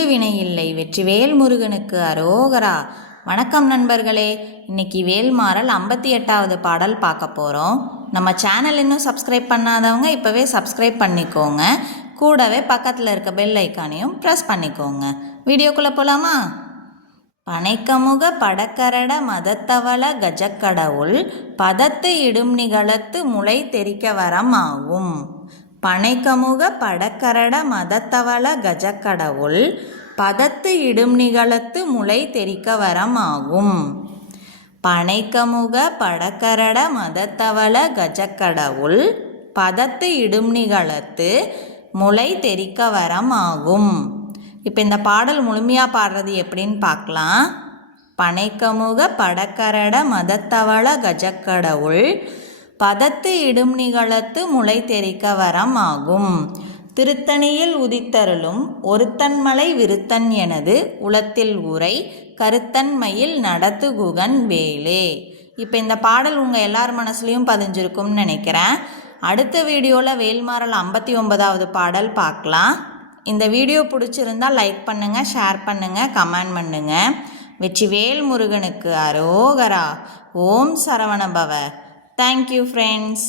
உண்டு வினை இல்லை. வெற்றிவேல் முருகனுக்கு அரோகரா. வணக்கம் நண்பர்களே. இன்னைக்கு வேல்மாறல் 58வது பாடல் பார்க்க போகிறோம். நம்ம சேனல் இன்னும் சப்ஸ்கிரைப் பண்ணாதவங்க இப்போவே சப்ஸ்கிரைப் பண்ணிக்கோங்க. கூடவே பக்கத்தில் இருக்க பெல் ஐக்கானையும் ப்ரெஸ் பண்ணிக்கோங்க. வீடியோக்குள்ளே போகலாமா? பனைக்கமுக படக்கரட மதத்தவள கஜக்கடவுள் பதத்து இடும் நிகழத்து முளை தெரிக்க வரம் ஆகும். பனைக்கமுக படக்கரட மதத்தவள கஜக்கடவுள் பதத்து இடும் நிகழத்து முளை தெரிக்க வரம் ஆகும். பனைக்கமுக படக்கரட மதத்தவள கஜக்கடவுள் பதத்து இடும் நிகழத்து முளை தெரிக்க வரம் ஆகும். இப்போ இந்த பாடல் முழுமையாக பாடுறது எப்படின்னு பார்க்கலாம். பனைக்கமுக படக்கரட மதத்தவள கஜக்கடவுள் பதத்து இடும் நிகழத்து முளை தெரிக்க வரம் ஆகும். திருத்தணியில் உதித்தருளும் ஒருத்தன்மலை விருத்தன் எனது உளத்தில் உரை கருத்தன்மையில் நடத்து குகன் வேலே. இப்போ இந்த பாடல் உங்கள் எல்லார் மனசுலையும் பதிஞ்சிருக்கும்னு நினைக்கிறேன். அடுத்த வீடியோவில் வேல்மாறல் 59வது பாடல் பார்க்கலாம். இந்த வீடியோ பிடிச்சிருந்தால் லைக் பண்ணுங்கள், ஷேர் பண்ணுங்கள், கமெண்ட் பண்ணுங்கள். வெற்றிவேல் முருகனுக்கு அரோகரா. ஓம் சரவணபவ. Thank you friends.